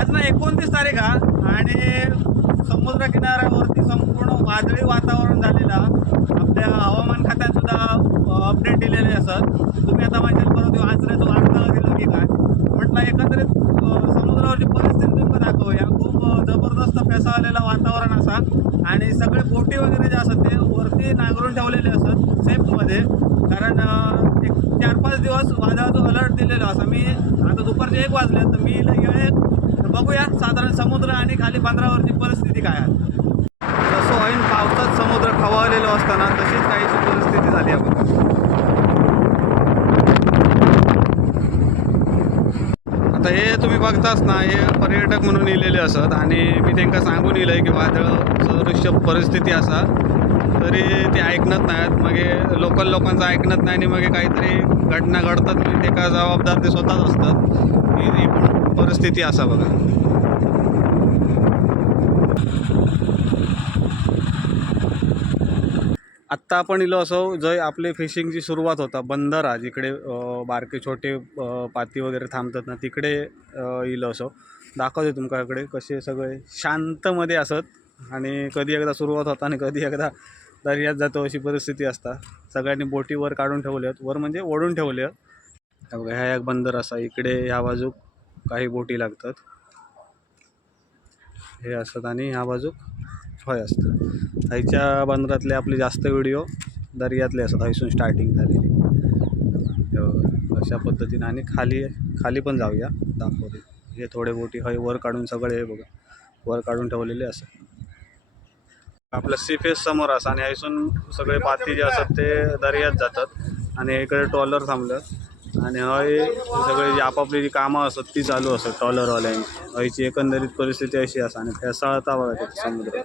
आज ना एकोणतीस तारीख हा आणि समुद्र किनाऱ्यावरती संपूर्ण वादळी वातावरण झालेला आपल्या हवामान खात्यात सुद्धा अपडेट दिलेले असत तुम्ही आता माझ्या परत आचऱ्याचं वार्ता दिलं की काय म्हटलं एकंदरीत समुद्रावरची परिस्थिती तुमका दाखवूया. खूप जबरदस्त फेसावलेलं वातावरण असा. आणि सगळे बोटी वगैरे जे असतात ते वरती नांगरून ठेवलेले असत सेफमध्ये कारण चार पाच दिवस वादळाचा अलर्ट दिलेला असं. मी आता दुपारचे एक वाजले तर मी येळे तर बघूया साधारण समुद्र आणि खाली बंदरावरची परिस्थिती काय आहे. जसं ऐन पावसात समुद्र खवावलेलो असताना तशीच काहीशी परिस्थिती झाली आपण आता हे तुम्ही बघताच ना हे पर्यटक म्हणून इलेले असत आणि मी त्यांना सांगून येलंय की वादळ सदृश्य परिस्थिती असा. तरी ते ऐकणत नाहीत. मग लोकल लोकांचं ऐकणत नाही आणि मग काहीतरी घटना घडतात म्हणजे ते का जबाबदार ते स्वतःच असतात. ही पण परिस्थिती असा बघा. आत्ता आपण इलो असो जय आपले फिशिंगची सुरुवात होता. बंदर जिकडे इकडे बारके छोटे पाती वगैरे थांबतात ना तिकडे इलो असो. दाखवते तुमच्याकडे कसे सगळे शांतमध्ये असत. आणि कधी एकदा सुरुवात होता आणि कधी एकदा दर्यात जातो अशी परिस्थिती असता. सगळ्यांनी बोटी वर काढून ठेवले आहेत वर म्हणजे ओढून ठेवल्या आहेत बघा ह्या एक बंदर असा. इकडे ह्या बाजूक काही बोटी लागतात. हे असतात आणि ह्या बाजूक होय असतं. हयच्या बंदरातले आपले जास्त व्हिडिओ दर्यातले असतात. हायसून स्टार्टिंग झालेली. अशा पद्धतीने आणि खाली खाली पण जाऊया. दाखवते. हे थोडे बोटी. हय वर काढून सगळे हे बघा. वर काढून ठेवलेले असतात आपलं सीफेस समोर असं आणि हायसून सगळे पाती जे असतात ते दर्यात जातात आणि इकडे टॉलर थांबलं. आणि हय सगळे जी आपापली जी कामं असतात ती चालू असतात टॉलरवाल्यांची हयची एकंदरीत परिस्थिती अशी असा आणि फेसाळता बघा तिथे समुद्र